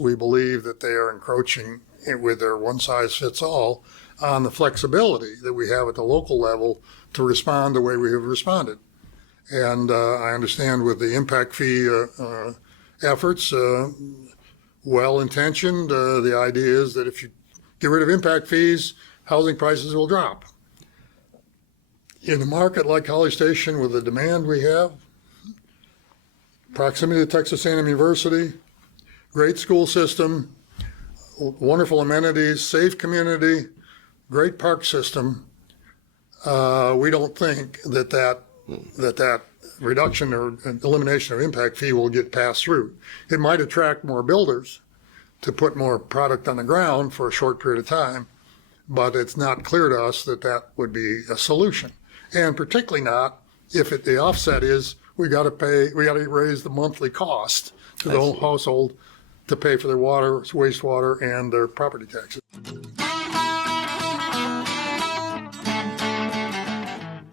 We believe that they are encroaching with their one-size-fits-all on the flexibility that we have at the local level to respond the way we have responded. And I understand with the impact fee efforts, well-intentioned, the idea is that if you get rid of impact fees, housing prices will drop. In a market like College Station with the demand we have, proximity to Texas A&M University, great school system, wonderful amenities, safe community, great park system, we don't think that reduction or elimination of impact fee will get passed through. It might attract more builders to put more product on the ground for a short period of time, but it's not clear to us that that would be a solution. And particularly not if the offset is we got to raise the monthly cost to the whole household to pay for their water, wastewater, and their property taxes.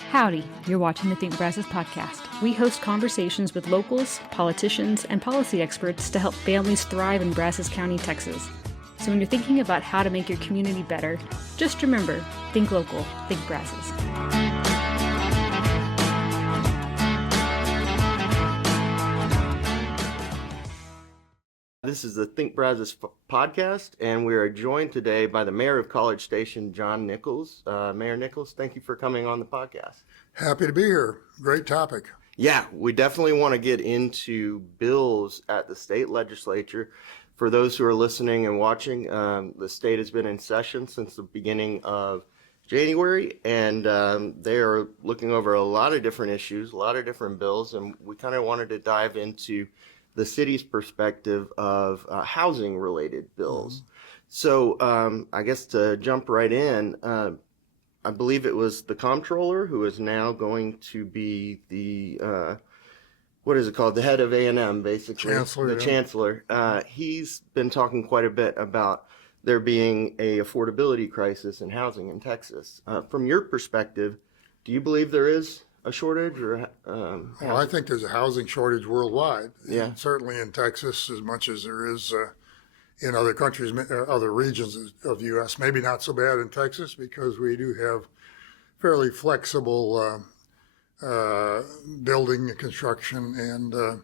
Howdy, you're watching the Think Brazos Podcast. We host conversations with locals, politicians, and policy experts to help families thrive in Brazos County, Texas. So when you're thinking about how to make your community better, just remember, think local, think Brazos. This is the Think Brazos Podcast, and we are joined today by the mayor of College Station, John Nichols. Mayor Nichols, thank you for coming on the podcast. Happy to be here. Great topic. Yeah, we definitely want to get into bills at the state legislature. For those who are listening and watching, the state has been in session since the beginning of January, and they are looking over a lot of different issues, a lot of different bills, and we kind of wanted to dive into the city's perspective of housing-related bills. So I guess to jump right in, I believe it was the comptroller who is now going to be the, what is it called? The head of A&M, basically. Chancellor. He's been talking quite a bit about there being a affordability crisis in housing in Texas. From your perspective, do you believe there is a shortage? Or well, I think there's a housing shortage worldwide. Yeah. And certainly in Texas as much as there is in other countries, other regions of the U.S. Maybe not so bad in Texas because we do have fairly flexible building construction and a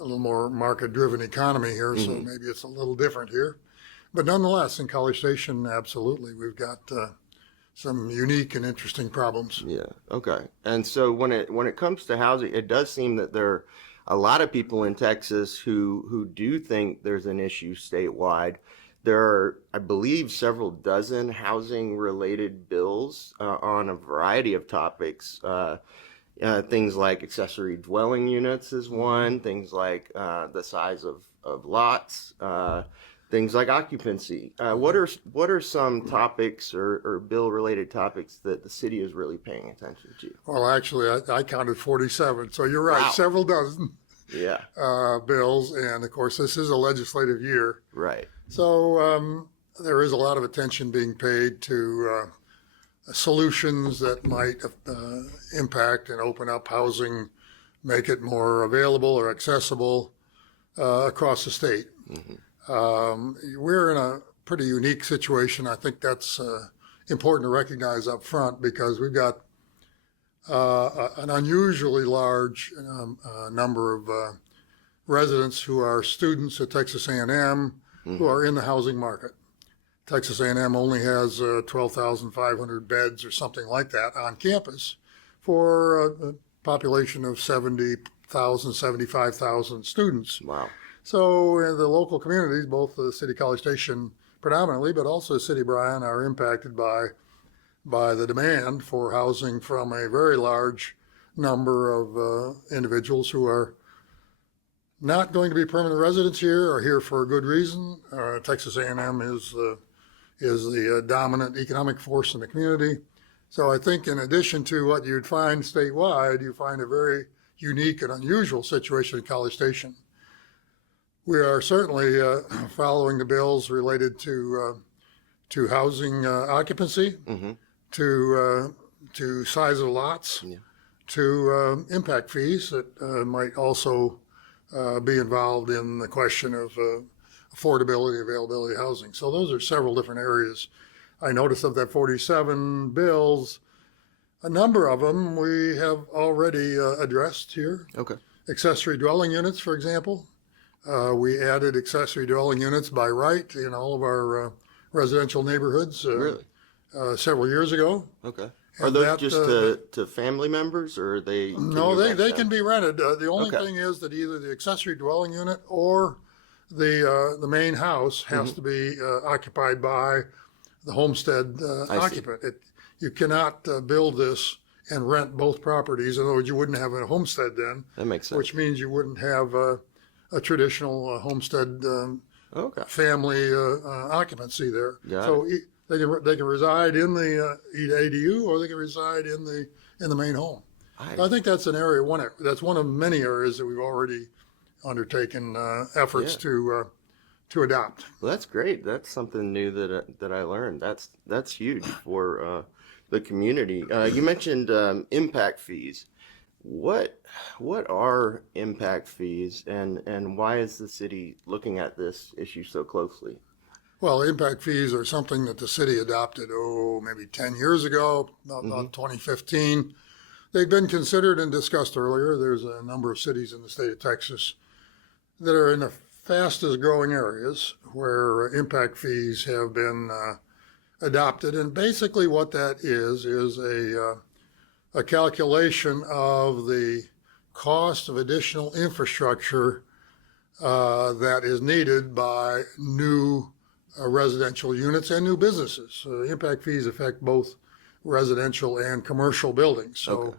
little more market-driven economy here, so maybe it's a little different here. But nonetheless, in College Station, absolutely, we've got some unique and interesting problems. Yeah. Okay. And so when it comes to housing, it does seem that there are a lot of people in Texas who do think there's an issue statewide. There are, I believe, several dozen housing-related bills on a variety of topics. Things like accessory dwelling units is one. Things like the size of lots. Things like occupancy. What are some topics or bill-related topics that the city is really paying attention to? Well, actually, I counted 47, so you're right, Wow. Several dozen bills, and of course, this is a legislative year. Right. So there is a lot of attention being paid to solutions that might impact and open up housing, make it more available or accessible across the state. Mm-hmm. We're in a pretty unique situation. I think that's important to recognize up front because we've got an unusually large number of residents who are students at Texas A&M who are in the housing market. Texas A&M only has 12,500 beds or something like that on campus for a population of 70,000, 75,000 students. Wow. So the local communities, both the City College Station predominantly, but also City Bryan, are impacted by the demand for housing from a very large number of individuals who are not going to be permanent residents here or here for a good reason. Texas A&M is the dominant economic force in the community. So I think in addition to what you'd find statewide, you find a very unique and unusual situation at College Station. We are certainly following the bills related to housing occupancy, to size of lots, to impact fees that might also be involved in the question of affordability, availability of housing. So those are several different areas. I noticed of that 47 bills, a number of them we have already addressed here. Okay. Accessory dwelling units, for example. We added accessory dwelling units by right in all of our residential neighborhoods Really? Several years ago. Okay. Are And those that, just to family members, or are they? No, they can be rented. The only Okay. thing is that either the accessory dwelling unit or the main house has to be occupied by the homestead I see. occupant. You cannot build this and rent both properties. In other words, you wouldn't have a homestead then, That makes sense. which means you wouldn't have a traditional homestead Okay. family occupancy there. Got So they can reside in the ADU or they can reside in the main home. I think that's an area that's one of many areas that we've already undertaken efforts to adopt. Well, that's great. That's something new that I learned. That's huge for the community. You mentioned impact fees. What are impact fees, and why is the city looking at this issue so closely? Well, impact fees are something that the city adopted, maybe 10 years ago, about 2015. They've been considered and discussed earlier. There's a number of cities in the state of Texas that are in the fastest growing areas where impact fees have been adopted. And basically what that is a calculation of the cost of additional infrastructure that is needed by new residential units and new businesses. Impact fees affect both residential and commercial buildings. So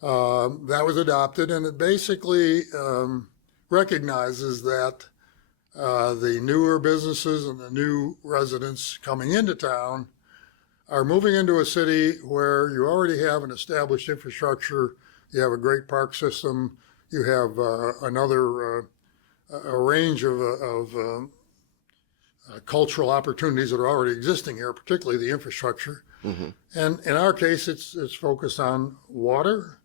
that was adopted, and it basically recognizes that the newer businesses and the new residents coming into town are moving into a city where you already have an established infrastructure, you have a great park system, you have a range of cultural opportunities that are already existing here, particularly the infrastructure. And in our case, it's focused on water,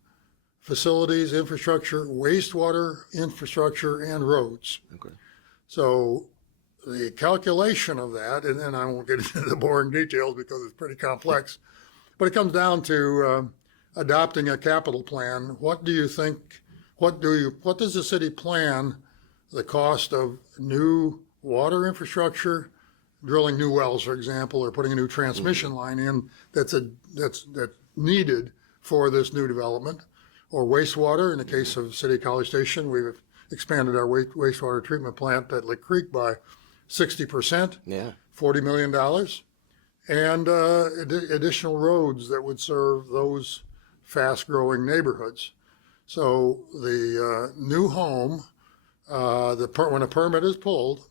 facilities, infrastructure, wastewater infrastructure, and roads. Okay. So the calculation of that, and then I won't get into the boring details because it's pretty complex, but it comes down to adopting a capital plan. What do you think, what does the city plan the cost of new water infrastructure, drilling new wells, for example, or putting a new transmission line in that's needed for this new development, or wastewater. In the case of City College Station, we've expanded our wastewater treatment plant at Lick Creek by 60%, Yeah. $40 million, and additional roads that would serve those fast-growing neighborhoods. So the new home, when a permit is pulled,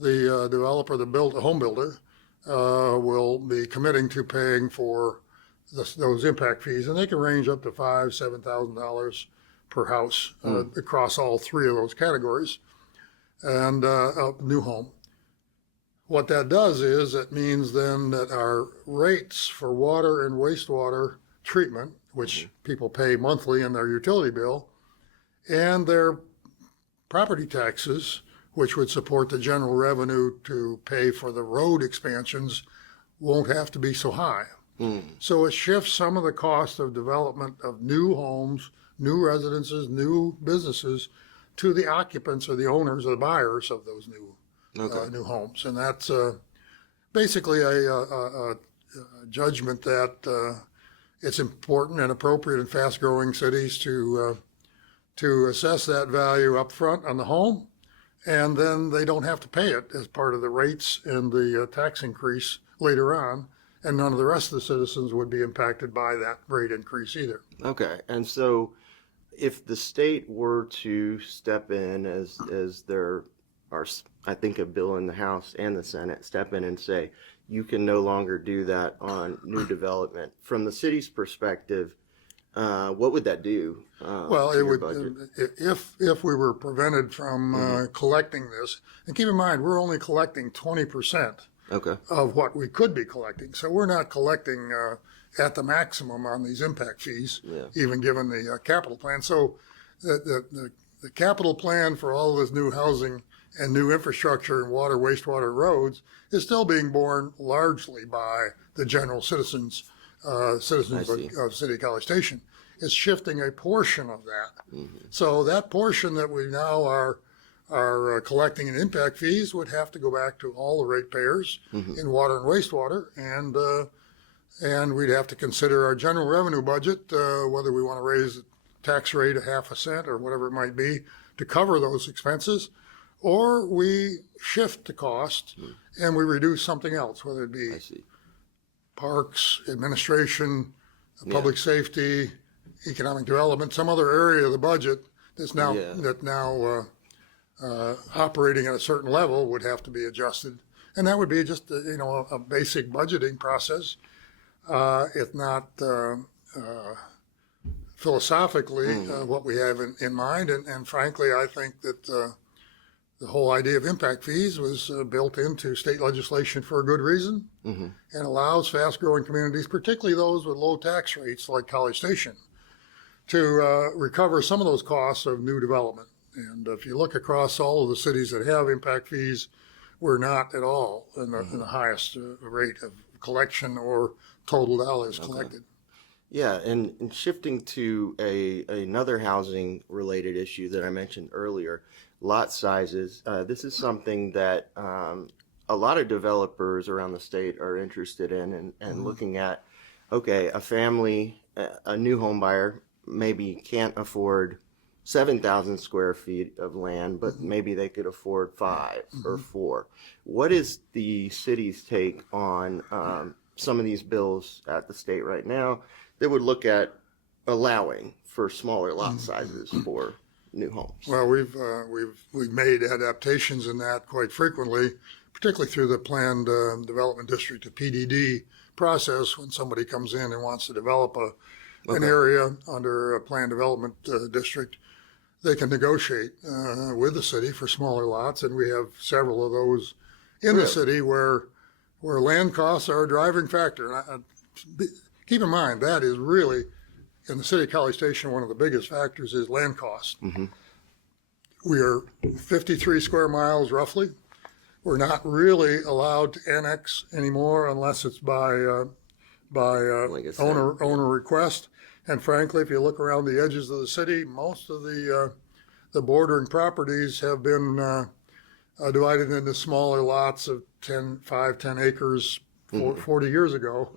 the developer, the home builder, will be committing to paying for those impact fees, and they can range up to $5,000-$7,000 per house across all three of those categories, and a new home. What that does is it means then that our rates for water and wastewater treatment, which people pay monthly in their utility bill, and their property taxes, which would support the general revenue to pay for the road expansions, won't have to be so high. So it shifts some of the cost of development of new homes, new residences, new businesses to the occupants or the owners or the buyers of those new new homes. And that's basically a judgment that it's important and appropriate in fast-growing cities to assess that value up front on the home, and then they don't have to pay it as part of the rates and the tax increase later on, and none of the rest of the citizens would be impacted by that rate increase either. Okay. And so if the state were to step in, as there are, I think, a bill in the House and the Senate, step in and say, you can no longer do that on new development. From the city's perspective, what would that do? Well, it would, if we were prevented from collecting this, and keep in mind, we're only collecting 20% of what we could be collecting. So we're not collecting at the maximum on these impact fees, even given the capital plan. So the capital plan for all of this new housing and new infrastructure and water, wastewater, roads is still being borne largely by the general citizens of City of College Station. It's shifting a portion of that. So that portion that we now are collecting in impact fees would have to go back to all the ratepayers in water and wastewater, and we'd have to consider our general revenue budget, whether we want to raise the tax rate a half a cent or whatever it might be to cover those expenses, or we shift the cost and we reduce something else, whether it be parks, administration, public safety, economic development, some other area of the budget that's now operating at a certain level would have to be adjusted, and that would be just a basic budgeting process. If not philosophically what we have in mind, and frankly, I think that the whole idea of impact fees was built into state legislation for a good reason, and allows fast-growing communities, particularly those with low tax rates like College Station, to recover some of those costs of new development. And if you look across all of the cities that have impact fees, we're not at all in the highest rate of collection or total dollars collected. Yeah, and shifting to another housing related issue that I mentioned earlier, lot sizes. This is something that a lot of developers around the state are interested in and looking at. Okay, a family, a new home buyer maybe can't afford 7,000 square feet of land, but maybe they could afford 5 or 4. What is the city's take on some of these bills at the state right now that would look at allowing for smaller lot sizes for new homes? Well, we've made adaptations in that quite frequently, particularly through the Planned Development District, the PDD process. When somebody comes in and wants to develop an area under a Planned Development District, they can negotiate with the city for smaller lots, and we have several of those in the city where land costs are a driving factor. And keep in mind, that is really, in the city of College Station, one of the biggest factors is land cost. We are 53 square miles roughly. We're not really allowed to annex anymore unless it's by owner request. And frankly, if you look around the edges of the city, most of the bordering properties have been divided into smaller lots of 10 acres 40 years ago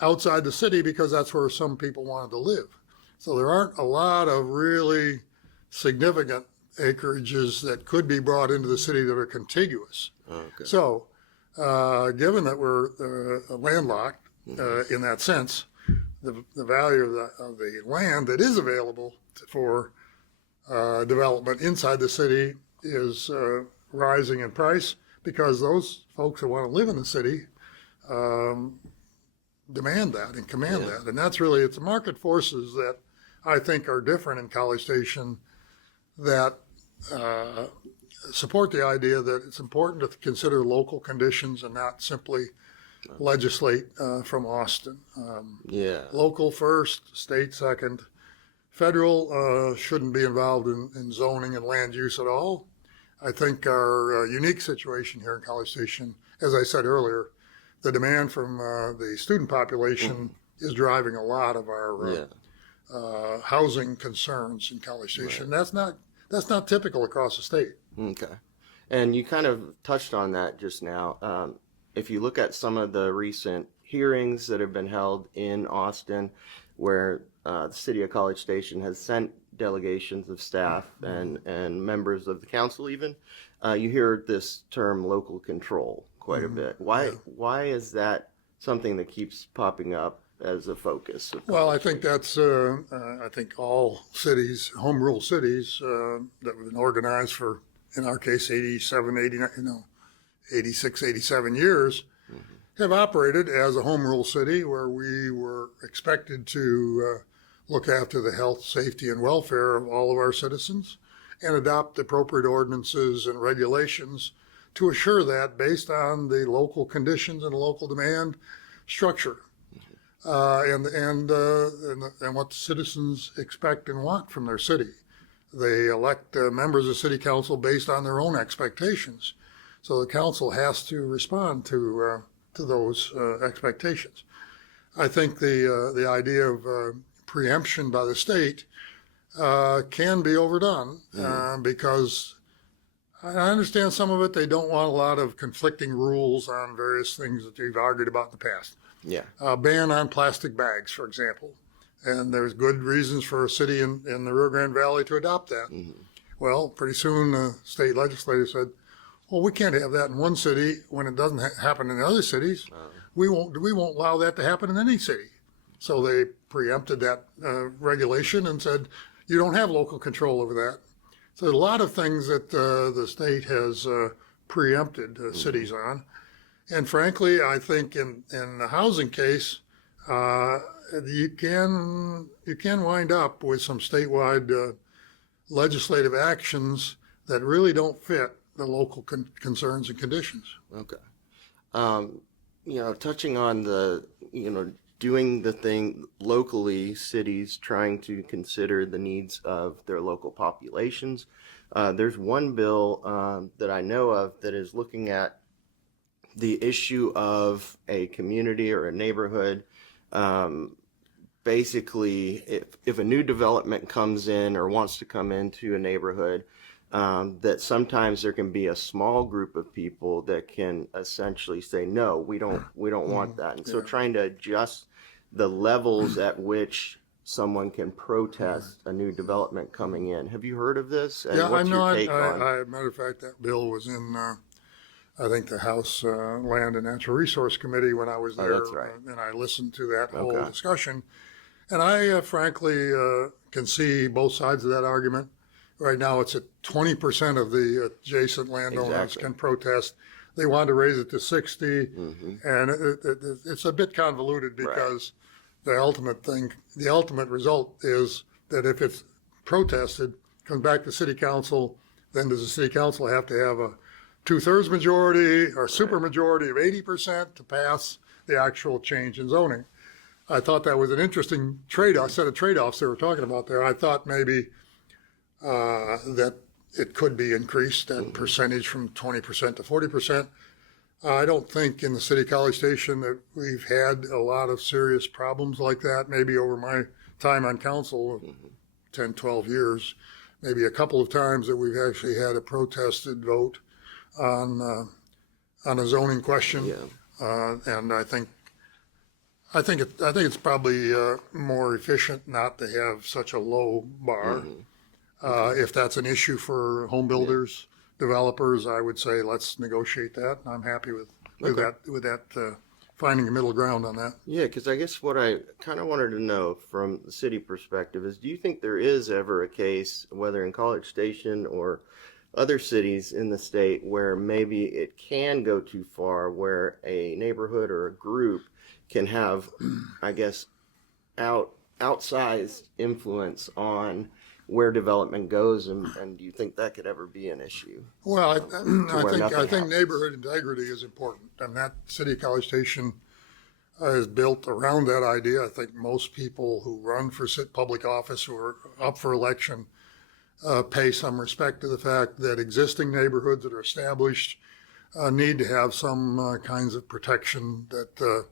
outside the city, because that's where some people wanted to live. So there aren't a lot of really significant acreages that could be brought into the city that are contiguous. So given that we're landlocked in that sense, the value of the land that is available for development inside the city is rising in price, because those folks who want to live in the city demand that and command that. And that's really, it's market forces that I think are different in College Station that support the idea that it's important to consider local conditions and not simply legislate from Austin. Local first, state second. Federal shouldn't be involved in zoning and land use at all. I think our unique situation here in College Station, as I said earlier, the demand from the student population is driving a lot of our housing concerns in College Station. That's not typical across the state. Okay. And you kind of touched on that just now. If you look at some of the recent hearings that have been held in Austin, where the city of College Station has sent delegations of staff and members of the council even, you hear this term local control quite a bit. Why is that something that keeps popping up as a focus? Well, I think that's, I think all cities, home rule cities that have been organized for, in our case, 86, 87 years, have operated as a home rule city where we were expected to look after the health, safety, and welfare of all of our citizens and adopt appropriate ordinances and regulations to assure that based on the local conditions and local demand structure and what the citizens expect and want from their city. they elect members of city council based on their own expectations. So the council has to respond to those expectations. I think the idea of preemption by the state can be overdone because I understand some of it. They don't want a lot of conflicting rules on various things that they've argued about in the past. Yeah. Ban on plastic bags, for example. And there's good reasons for a city in the Rio Grande Valley to adopt that. Well, pretty soon the state legislature said, well, we can't have that in one city when it doesn't happen in the other cities. We won't allow that to happen in any city. So they preempted that regulation and said, you don't have local control over that. So a lot of things that the state has preempted cities on. And frankly, I think in the housing case, you can wind up with some statewide legislative actions that really don't fit the local concerns and conditions. Okay. Touching on the, doing the thing locally, cities trying to consider the needs of their local populations. There's one bill that I know of that is looking at the issue of a community or a neighborhood. Basically, if a new development comes in or wants to come into a neighborhood, that sometimes there can be a small group of people that can essentially say, no, we don't want that. And so trying to adjust the levels at which someone can protest a new development coming in. Have you heard of this? And what's your take on? Matter of fact, that bill was in, I think, the House Land and Natural Resource Committee when I was there. Oh, that's right. And I listened to that whole discussion. And I frankly can see both sides of that argument. Right now, it's at 20% of the adjacent landowners can protest. They want to raise it to 60, and it's a bit convoluted because the ultimate result is that if it's protested, comes back to city council, then does the city council have to have a 2/3 majority or supermajority of 80% to pass the actual change in zoning? I thought that was an interesting set of trade-offs they were talking about there. I thought maybe that it could be increased, that percentage from 20% to 40%. I don't think in the city College Station that we've had a lot of serious problems like that. Maybe over my time on council, 10, 12 years, maybe a couple of times that we've actually had a protested vote on a zoning question. And I think it's probably more efficient not to have such a low bar. If that's an issue for home builders, developers, I would say let's negotiate that. And I'm happy with that finding a middle ground on that. Yeah, because I guess what I kind of wanted to know from the city perspective is, do you think there is ever a case, whether in College Station or other cities in the state, where maybe it can go too far, where a neighborhood or a group can have, I guess, outsized influence on where development goes, and do you think that could ever be an issue? Well, I think neighborhood integrity is important, and that city College Station is built around that idea. I think most people who run for public office who are up for election pay some respect to the fact that existing neighborhoods that are established need to have some kinds of protection that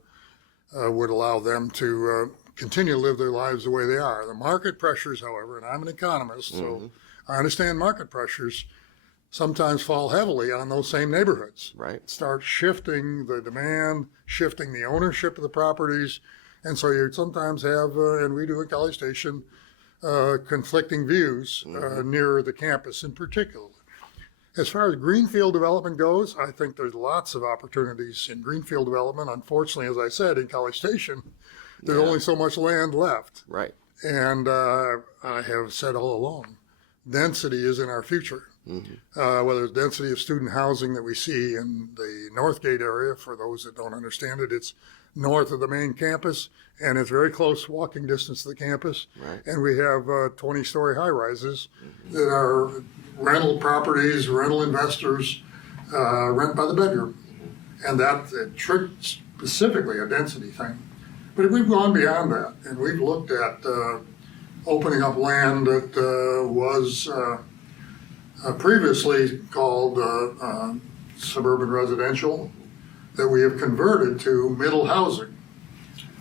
would allow them to continue to live their lives the way they are. The market pressures, however, and I'm an economist, so I understand market pressures sometimes fall heavily on those same neighborhoods. Right. Start shifting the demand, shifting the ownership of the properties. And so you sometimes have, and we do at College Station, conflicting views near the campus in particular. As far as greenfield development goes, I think there's lots of opportunities in greenfield development. Unfortunately, as I said, in College Station, there's only so much land left. Right. And I have said all along, density is in our future. Whether it's density of student housing that we see in the Northgate area, for those that don't understand it, it's north of the main campus, and it's very close walking distance to the campus. Right. And we have 20-story high-rises that are rental properties, rental investors rent by the bedroom. And that's specifically a density thing. But we've gone beyond that, and we've looked at opening up land that was previously called suburban residential that we have converted to middle housing.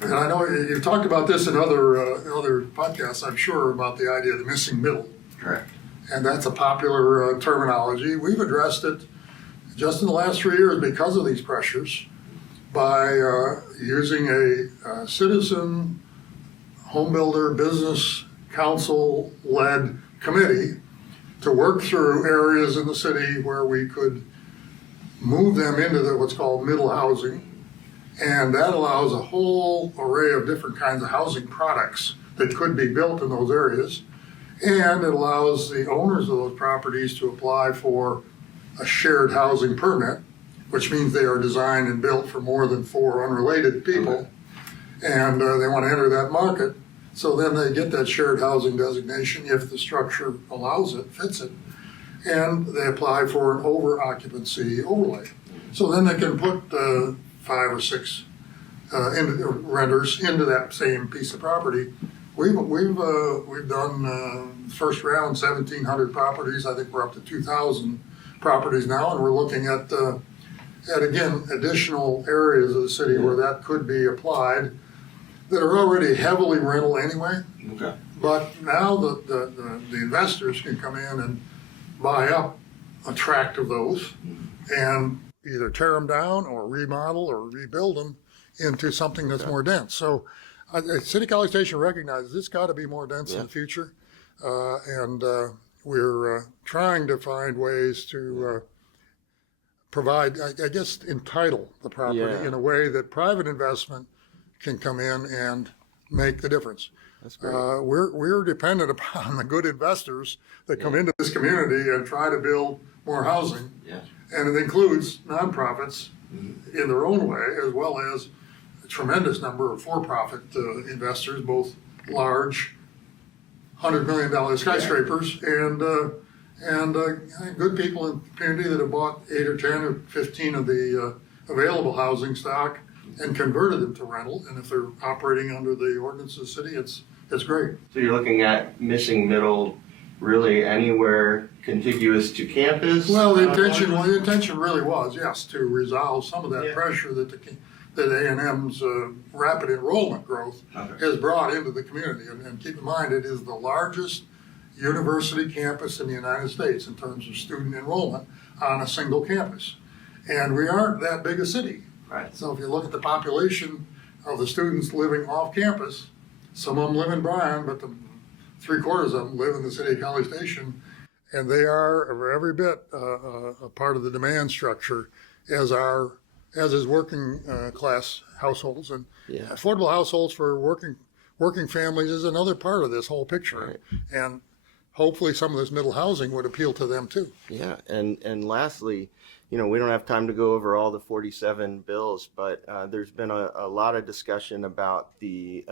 And I know you've talked about this in other podcasts, I'm sure, about the idea of the missing middle. Correct. And that's a popular terminology. We've addressed it just in the last 3 years because of these pressures by using a citizen home builder business council-led committee to work through areas in the city where we could move them into what's called middle housing. And that allows a whole array of different kinds of housing products that could be built in those areas. And it allows the owners of those properties to apply for a shared housing permit, which means they are designed and built for more than 4 unrelated people. And they want to enter that market. So then they get that shared housing designation if the structure allows it, fits it. And they apply for an over-occupancy overlay. So then they can put 5 or 6 renters into that same piece of property. We've done first round 1,700 properties. I think we're up to 2,000 properties now, and we're looking at again additional areas of the city where that could be applied that are already heavily rental anyway. Okay. But now the investors can come in and buy up a tract of those and either tear them down or remodel or rebuild them into something that's more dense. So City College Station recognizes it's got to be more dense in the future. And we're trying to find ways to provide, I guess, entitle the property in a way that private investment can come in and make the difference. That's great. We're dependent upon the good investors that come into this community and try to build more housing. Yeah. And it includes nonprofits in their own way, as well as a tremendous number of for-profit investors, both large $100 million skyscrapers and good people in the community that have bought 8 or 10 or 15 of the available housing stock and converted them to rental. And if they're operating under the ordinance of the city, it's great. So you're looking at missing middle really anywhere contiguous to campus? Well, the intention really was, yes, to resolve some of that pressure that that A&M's rapid enrollment growth has brought into the community. And keep in mind, it is the largest university campus in the United States in terms of student enrollment on a single campus. And we aren't that big a city. Right. So if you look at the population of the students living off campus, some of them live in Bryan, but 3/4 of them live in the city of College Station, and they are every bit a part of the demand structure as is working class households, and affordable households for working families is another part of this whole picture. Right. And hopefully some of this middle housing would appeal to them too. Yeah, and lastly, we don't have time to go over all the 47 bills, but there's been a lot of discussion about the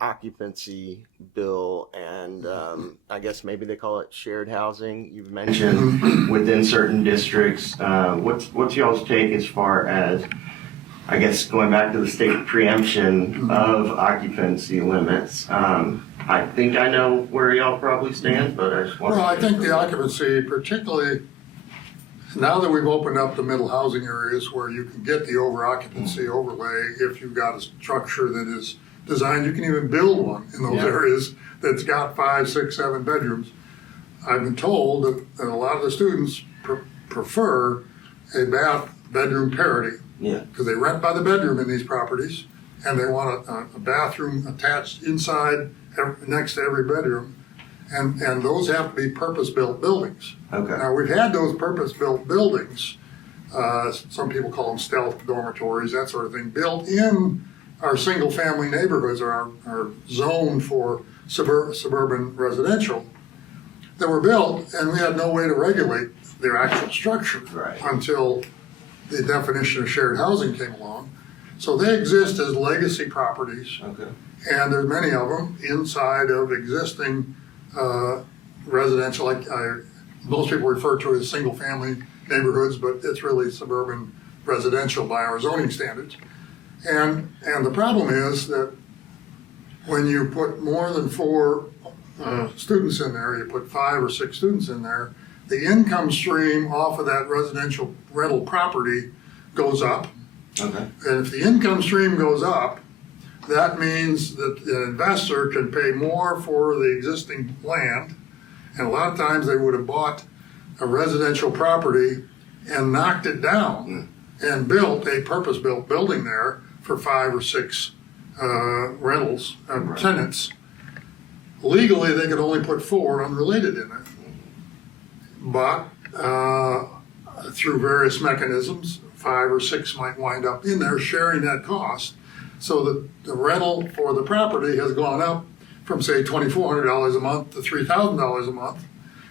occupancy bill, and I guess maybe they call it shared housing. You've mentioned within certain districts. What's y'all's take as far as, I guess, going back to the state preemption of occupancy limits? I think I know where y'all probably stand, but I just want I think the occupancy, particularly now that we've opened up the middle housing areas where you can get the over-occupancy overlay if you've got a structure that is designed, you can even build one in those areas that's got 5, 6, 7 bedrooms. I've been told that a lot of the students prefer a bath-bedroom parity because they rent by the bedroom in these properties, and they want a bathroom attached inside next to every bedroom. And those have to be purpose-built buildings. Okay. Now, we've had those purpose-built buildings, some people call them stealth dormitories, that sort of thing, built in our single-family neighborhoods or our zone for suburban residential that were built, and we had no way to regulate their actual structure until the definition of shared housing came along. So they exist as legacy properties, and there's many of them inside of existing residential, most people refer to it as single-family neighborhoods, but it's really suburban residential by our zoning standards. And the problem is that when you put more than 4 students in there, you put 5 or 6 students in there, the income stream off of that residential rental property goes up. Okay. And if the income stream goes up, that means that the investor can pay more for the existing land. And a lot of times they would have bought a residential property and knocked it down and built a purpose-built building there for 5 or 6 rentals, tenants. Legally, they could only put 4 unrelated in it. But through various mechanisms, 5 or 6 might wind up in there sharing that cost. So that the rental for the property has gone up from, say, $2,400 a month to $3,000 a month,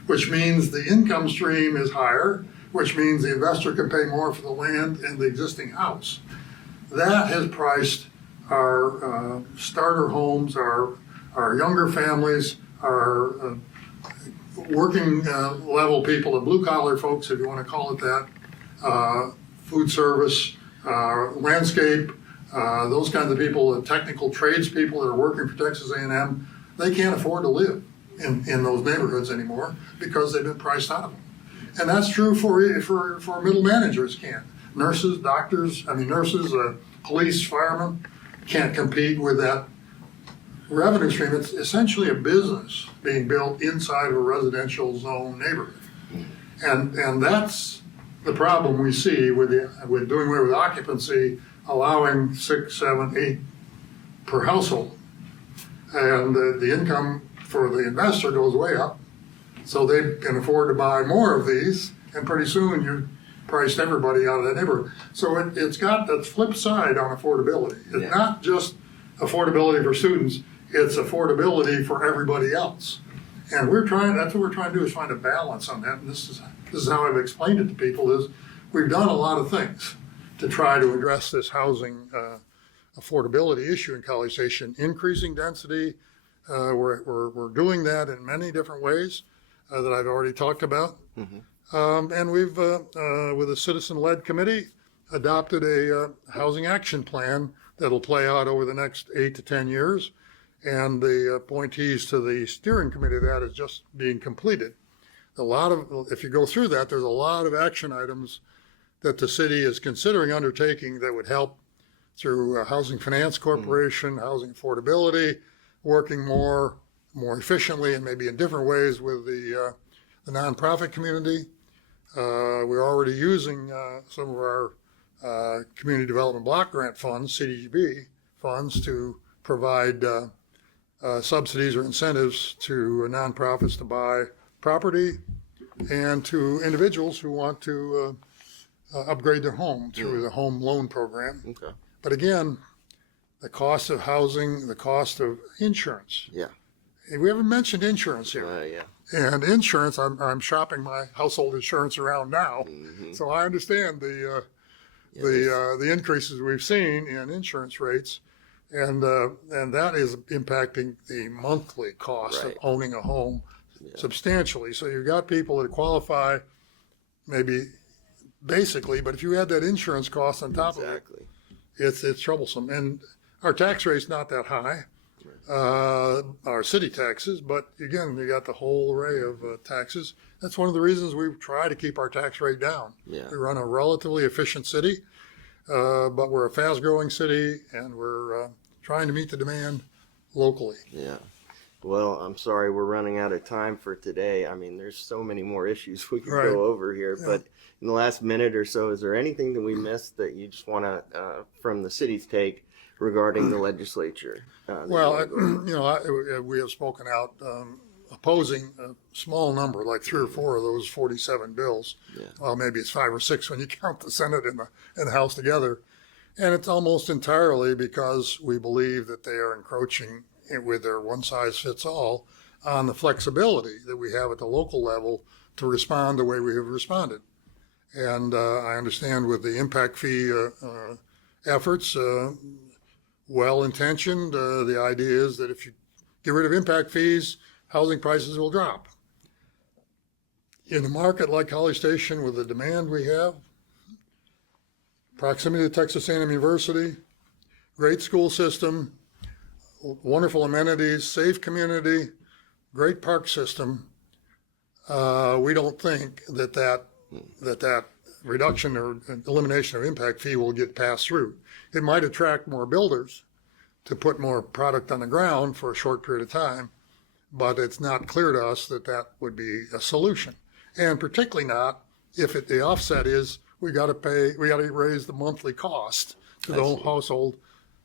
which means the income stream is higher, which means the investor can pay more for the land and the existing house. That has priced our starter homes, our younger families, our working level people, the blue collar folks, if you want to call it that, food service, landscape, those kinds of people, the technical trades people that are working for Texas A&M, they can't afford to live in those neighborhoods anymore because they've been priced out of them. And that's true for middle managers can't. Nurses, doctors, nurses, police, firemen can't compete with that revenue stream. It's essentially a business being built inside of a residential zone neighborhood. And that's the problem we see with doing away with occupancy, allowing 6, 7, 8 per household. And the income for the investor goes way up, so they can afford to buy more of these, and pretty soon you've priced everybody out of that neighborhood. So it's got that flip side on affordability. It's not just affordability for students, it's affordability for everybody else. And that's what we're trying to do, is find a balance on that. And this is how I've explained it to people, is we've done a lot of things to try to address this housing affordability issue in College Station, increasing density. We're doing that in many different ways that I've already talked about. And we've, with a citizen-led committee, adopted a housing action plan that'll play out over the next 8 to 10 years. And the appointees to the steering committee of that is just being completed. If you go through that, there's a lot of action items that the city is considering undertaking that would help through Housing Finance Corporation, housing affordability, working more efficiently and maybe in different ways with the nonprofit community. We're already using some of our community development block grant funds, CDBG funds, to provide subsidies or incentives to nonprofits to buy property and to individuals who want to upgrade their home through the home loan program. Okay. But again, the cost of housing, the cost of insurance. Yeah. We haven't mentioned insurance here. Yeah. And insurance, I'm shopping my household insurance around now, so I understand the increases we've seen in insurance rates, and that is impacting the monthly cost of owning a home substantially. So you've got people that qualify, maybe basically, but if you add that insurance cost on top of it, it's troublesome. And our tax rate's not that high. Our city taxes, but again, you got the whole array of taxes. That's one of the reasons we try to keep our tax rate down. Yeah. We run a relatively efficient city, but we're a fast-growing city, and we're trying to meet the demand locally. Yeah. Well, I'm sorry we're running out of time for today. There's so many more issues we could go over here, but in the last minute or so, is there anything that we missed that you just want to, from the city's take, regarding the legislature? We have spoken out opposing a small number, like 3 or 4 of those 47 bills. Yeah. Well, maybe it's 5 or 6 when you count the Senate and the House together. And it's almost entirely because we believe that they are encroaching with their one-size-fits-all on the flexibility that we have at the local level to respond the way we have responded. And I understand with the impact fee efforts, well-intentioned, the idea is that if you get rid of impact fees, housing prices will drop. In a market like College Station, with the demand we have, proximity to Texas A&M University, great school system, wonderful amenities, safe community, great park system, we don't think that reduction or elimination of impact fee will get passed through. It might attract more builders to put more product on the ground for a short period of time, but it's not clear to us that that would be a solution. And particularly not if the offset is we got to raise the monthly cost to the whole household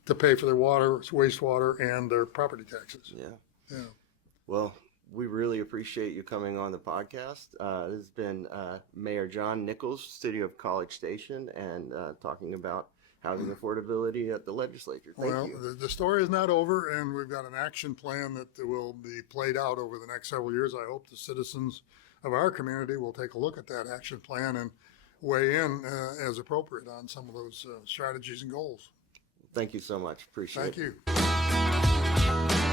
to pay for their water, wastewater, and their property taxes. Yeah. Well, we really appreciate you coming on the podcast. This has been Mayor John Nichols, City of College Station, and talking about housing affordability at the legislature. Thank you. The story is not over, and we've got an action plan that will be played out over the next several years. I hope the citizens of our community will take a look at that action plan and weigh in as appropriate on some of those strategies and goals. Thank you so much. Appreciate it. Thank you.